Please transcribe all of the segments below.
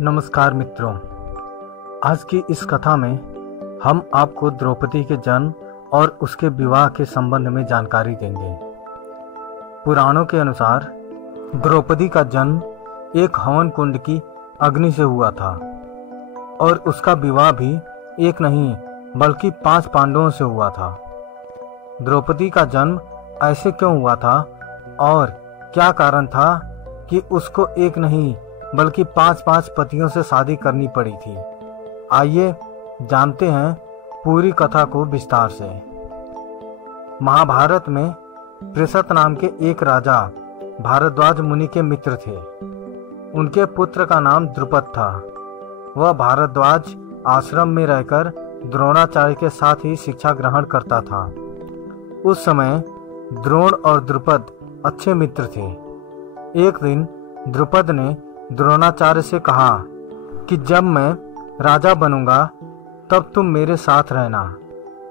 नमस्कार मित्रों, आज की इस कथा में हम आपको द्रौपदी के जन्म और उसके विवाह के संबंध में जानकारी देंगे। पुराणों के अनुसार द्रौपदी का जन्म एक हवन कुंड की अग्नि से हुआ था और उसका विवाह भी एक नहीं बल्कि 5 पांडवों से हुआ था। द्रौपदी का जन्म ऐसे क्यों हुआ था और क्या कारण था कि उसको एक नहीं बल्कि 5 पतियों से शादी करनी पड़ी थी। आइए जानते हैं पूरी कथा को विस्तार से। महाभारत में पृषत नाम के एक राजा भारद्वाज मुनि के मित्र थे। उनके पुत्र का नाम द्रुपद था। वह भारद्वाज आश्रम में रहकर द्रोणाचार्य के साथ ही शिक्षा ग्रहण करता था। उस समय द्रोण और द्रुपद अच्छे मित्र थे। एक दिन द्रुपद ने द्रोणाचार्य से कहा कि जब मैं राजा बनूंगा तब तुम मेरे साथ रहना।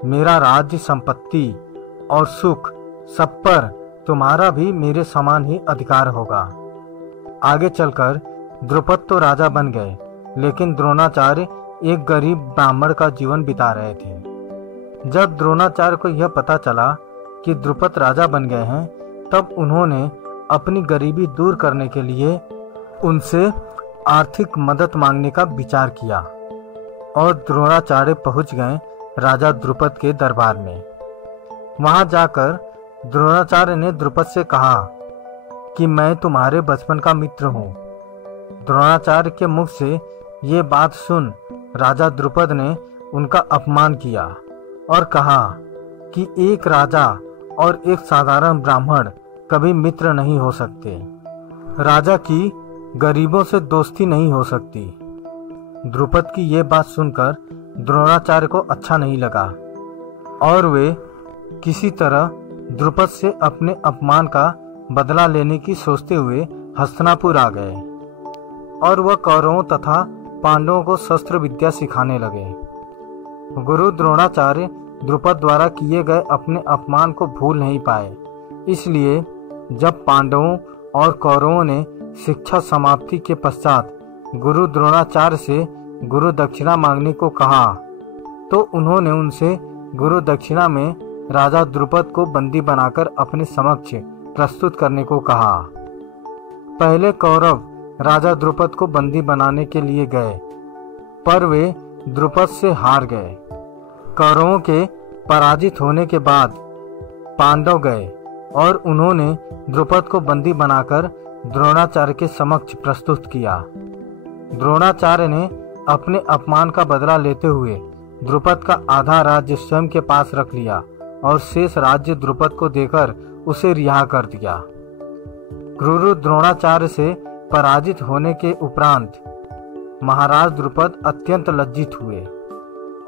मेरा राज्य, संपत्ति और सुख सब पर तुम्हारा भी मेरे समान ही अधिकार होगा। आगे चलकर द्रुपद तो राजा बन गए, लेकिन द्रोणाचार्य एक गरीब ब्राह्मण का जीवन बिता रहे थे। जब द्रोणाचार्य को यह पता चला कि द्रुपद राजा बन गए हैं, तब उन्होंने अपनी गरीबी दूर करने के लिए उनसे आर्थिक मदद मांगने का विचार किया और द्रोणाचार्य पहुंच गए राजा द्रुपद के दरबार में। वहां जाकर द्रोणाचार्य ने द्रुपद से कहा कि मैं तुम्हारे बचपन का मित्र हूं। द्रोणाचार्य के मुख से ये बात सुन राजा द्रुपद ने उनका अपमान किया और कहा कि एक राजा और एक साधारण ब्राह्मण कभी मित्र नहीं हो सकते। राजा की गरीबों से दोस्ती नहीं हो सकती। द्रुपद की ये बात सुनकर द्रोणाचार्य को अच्छा नहीं लगा और वे किसी तरह द्रुपद से अपने अपमान का बदला लेने की सोचते हुए हस्तिनापुर आ गए और वह कौरवों तथा पांडवों को शस्त्र विद्या सिखाने लगे। गुरु द्रोणाचार्य द्रुपद द्वारा किए गए अपने अपमान को भूल नहीं पाए। इसलिए जब पांडवों और कौरवों ने शिक्षा समाप्ति के पश्चात गुरु द्रोणाचार्य से गुरु दक्षिणा मांगने को कहा, तो उन्होंने उनसे गुरु दक्षिणा में राजा द्रुपद को बंदी बनाकर अपने समक्ष प्रस्तुत करने को कहा। पहले कौरव राजा द्रुपद को बंदी बनाने के लिए गए, पर वे द्रुपद से हार गए। कौरवों के पराजित होने के बाद पांडव गए और उन्होंने द्रुपद को बंदी बनाकर द्रोणाचार्य के समक्ष प्रस्तुत किया। द्रोणाचार्य ने अपने अपमान का बदला लेते हुए द्रुपद का आधा राज्य स्वयं के पास रख लिया और शेष राज्य द्रुपद को देकर उसे रिहा कर दिया। गुरु द्रोणाचार्य से पराजित होने के उपरांत महाराज द्रुपद अत्यंत लज्जित हुए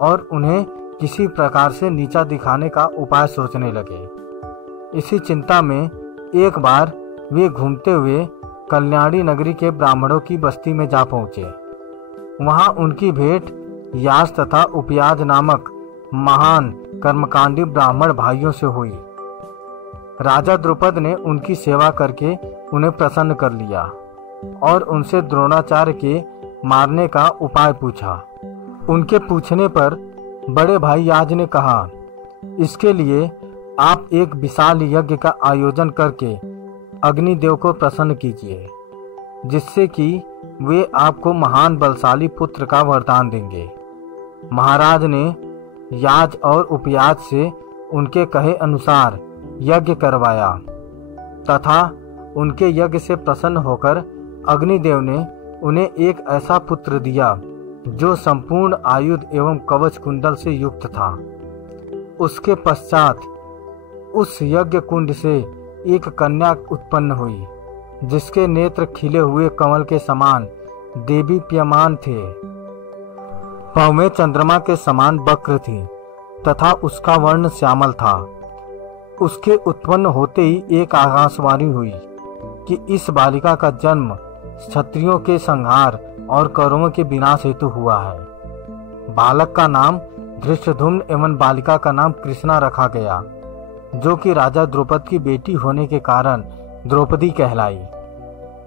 और उन्हें किसी प्रकार से नीचा दिखाने का उपाय सोचने लगे। इसी चिंता में एक बार वे घूमते हुए कल्याणी नगरी के ब्राह्मणों की बस्ती में जा पहुंचे। वहां उनकी भेंट यास तथा उपयाज नामक महान कर्मकांडी ब्राह्मण भाइयों से हुई। राजा द्रुपद ने उनकी सेवा करके उन्हें प्रसन्न कर लिया और उनसे द्रोणाचार्य के मारने का उपाय पूछा। उनके पूछने पर बड़े भाई याज ने कहा, इसके लिए आप एक विशाल यज्ञ का आयोजन करके अग्निदेव को प्रसन्न कीजिए, जिससे कि वे आपको महान बलशाली पुत्र का वरदान देंगे। महाराज ने याज और उपयाज से उनके कहे अनुसार यज्ञ करवाया तथा उनके यज्ञ से प्रसन्न होकर अग्निदेव ने उन्हें एक ऐसा पुत्र दिया जो संपूर्ण आयुध एवं कवच कुंडल से युक्त था। उसके पश्चात उस यज्ञ कुंड से एक कन्या उत्पन्न हुई, जिसके नेत्र खिले हुए कमल के समान देदीप्यमान थे। पाँव में चंद्रमा के समान वक्र थी तथा उसका वर्ण श्यामल था। उसके उत्पन्न होते ही एक आकाशवाणी हुई कि इस बालिका का जन्म क्षत्रियों के संहार और कौरवों के विनाश हेतु हुआ है। बालक का नाम धृष्टद्युम्न एवं बालिका का नाम कृष्णा रखा गया, जो कि राजा द्रुपद की बेटी होने के कारण द्रौपदी कहलाई।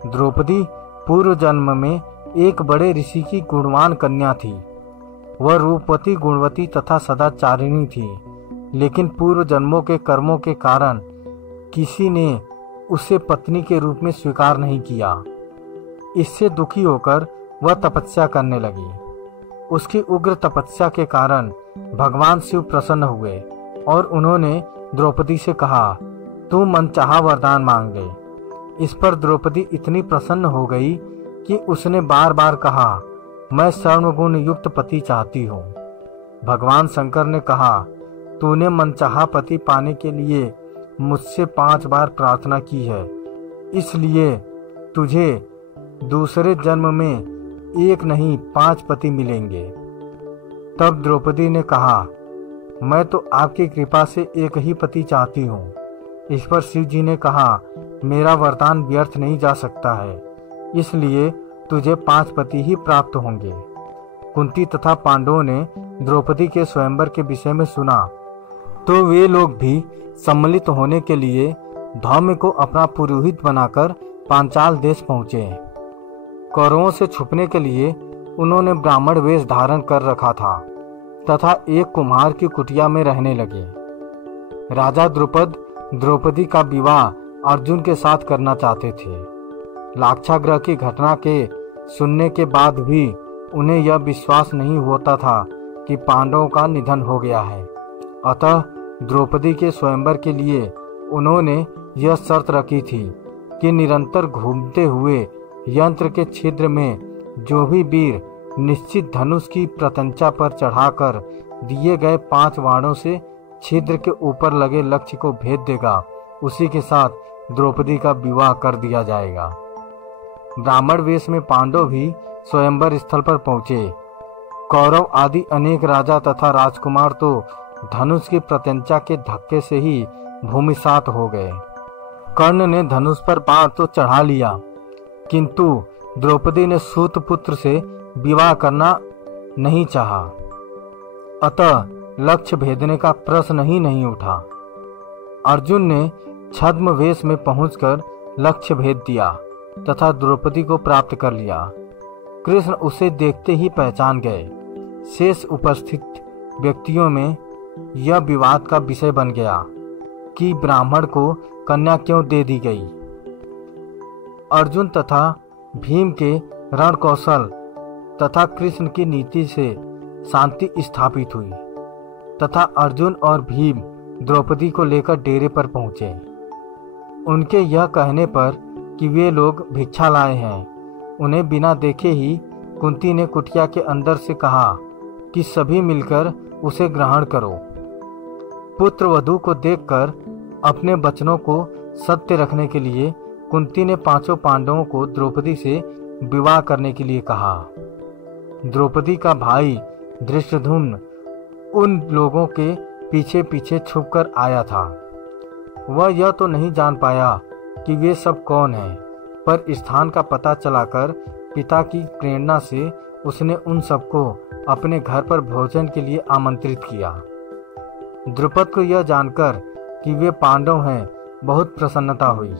द्रौपदी पूर्व जन्म में एक बड़े ऋषि की गुणवान कन्या थी। वह रूपवती, गुणवती तथा सदाचारिणी थी, लेकिन पूर्व जन्मों के कर्मों के कारण किसी ने उसे पत्नी के रूप में स्वीकार नहीं किया। इससे दुखी होकर वह तपस्या करने लगी। उसकी उग्र तपस्या के कारण भगवान शिव प्रसन्न हुए और उन्होंने द्रौपदी से कहा, तू मनचाहा वरदान मांग ले। इस पर द्रौपदी इतनी प्रसन्न हो गई कि उसने बार बार कहा, मैं सर्वगुण युक्त पति चाहती हूँ। भगवान शंकर ने कहा, तूने मनचाहा पति पाने के लिए मुझसे 5 बार प्रार्थना की है, इसलिए तुझे दूसरे जन्म में 1 नहीं 5 पति मिलेंगे। तब द्रौपदी ने कहा, मैं तो आपकी कृपा से 1 ही पति चाहती हूँ। इस पर शिव जी ने कहा, मेरा वरदान व्यर्थ नहीं जा सकता है, इसलिए तुझे 5 पति ही प्राप्त होंगे। कुंती तथा पांडवों ने द्रौपदी के स्वयंवर के विषय में सुना तो वे लोग भी सम्मिलित होने के लिए धौम्य को अपना पुरोहित बनाकर पांचाल देश पहुंचे। कौरवों से छुपने के लिए उन्होंने ब्राह्मण वेश धारण कर रखा था तथा एक कुम्हार की कुटिया में रहने लगे। राजा द्रुपद द्रौपदी का विवाह अर्जुन के साथ करना चाहते थे। लाक्षागृह की घटना के सुनने के बाद भी उन्हें यह विश्वास नहीं होता था कि पांडवों का निधन हो गया है। अतः द्रौपदी के स्वयंवर के लिए उन्होंने यह शर्त रखी थी कि निरंतर घूमते हुए यंत्र के छिद्र में जो भी वीर निश्चित धनुष की प्रत्यंचा पर चढ़ाकर दिए गए 5 बाणों से छिद्र के ऊपर लगे लक्ष्य को भेद देगा, उसी के साथ द्रौपदी का विवाह कर दिया जाएगा। ब्राह्मण वेश में पांडव भी स्वयंवर स्थल पर पहुंचे। कौरव आदि अनेक राजा तथा राजकुमार तो धनुष की प्रत्यंचा के धक्के से ही भूमिसात हो गए। कर्ण ने धनुष पर बाण तो चढ़ा लिया, किंतु द्रौपदी ने सूत पुत्र से विवाह करना नहीं चाहा। अतः लक्ष्य भेदने का प्रश्न ही नहीं उठा। अर्जुन ने छद्म वेश में पहुंचकर लक्ष्य भेद दिया तथा द्रौपदी को प्राप्त कर लिया। कृष्ण उसे देखते ही पहचान गए। शेष उपस्थित व्यक्तियों में यह विवाद का विषय बन गया कि ब्राह्मण को कन्या क्यों दे दी गई। अर्जुन तथा भीम के रण कौशल तथा कृष्ण की नीति से शांति स्थापित हुई तथा अर्जुन और भीम द्रौपदी को लेकर डेरे पर पहुंचे। उनके यह कहने पर कि वे लोग भिक्षा लाए हैं, उन्हें बिना देखे ही कुंती ने कुटिया के अंदर से कहा कि सभी मिलकर उसे ग्रहण करो। पुत्र वधू को देखकर अपने वचनों को सत्य रखने के लिए कुंती ने 5 पांडवों को द्रौपदी से विवाह करने के लिए कहा। द्रौपदी का भाई धृष्टद्युम्न उन लोगों के पीछे पीछे छुपकर आया था। वह यह तो नहीं जान पाया कि वे सब कौन हैं, पर स्थान का पता चलाकर पिता की प्रेरणा से उसने उन सबको अपने घर पर भोजन के लिए आमंत्रित किया। द्रुपद को यह जानकर कि वे पांडव हैं बहुत प्रसन्नता हुई,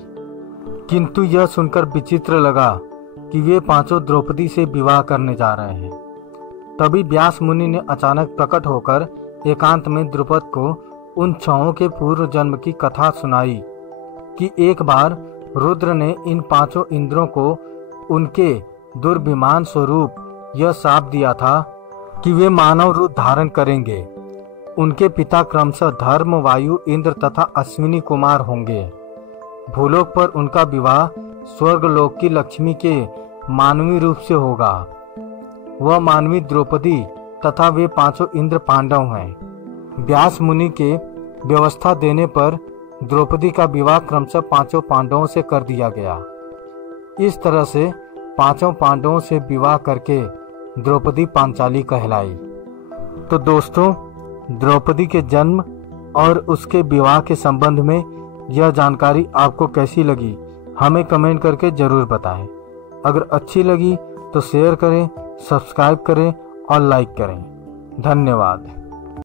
किंतु यह सुनकर विचित्र लगा कि वे 5 द्रौपदी से विवाह करने जा रहे हैं। तभी व्यास मुनि ने अचानक प्रकट होकर एकांत में द्रुपद को उन 6 के पूर्व जन्म की कथा सुनाई कि एक बार रुद्र ने इन 5 इंद्रों को उनके दुर्भिमान स्वरूप यह शाप दिया था कि वे मानव रूप धारण करेंगे। उनके पिता क्रमशः धर्म, वायु, इंद्र तथा अश्विनी कुमार होंगे। भूलोक पर उनका विवाह स्वर्गलोक की लक्ष्मी के मानवीय रूप से होगा। वह मानवी द्रौपदी तथा वे 5 इंद्र पांडव हैं। व्यास मुनि के व्यवस्था देने पर द्रौपदी का विवाह क्रमशः 5 पांडवों से कर दिया गया। इस तरह से 5 पांडवों से विवाह करके द्रौपदी पांचाली कहलाई। तो दोस्तों, द्रौपदी के जन्म और उसके विवाह के संबंध में यह जानकारी आपको कैसी लगी, हमें कमेंट करके जरूर बताएं। अगर अच्छी लगी तो शेयर करें, सब्सक्राइब करें और लाइक करें। धन्यवाद।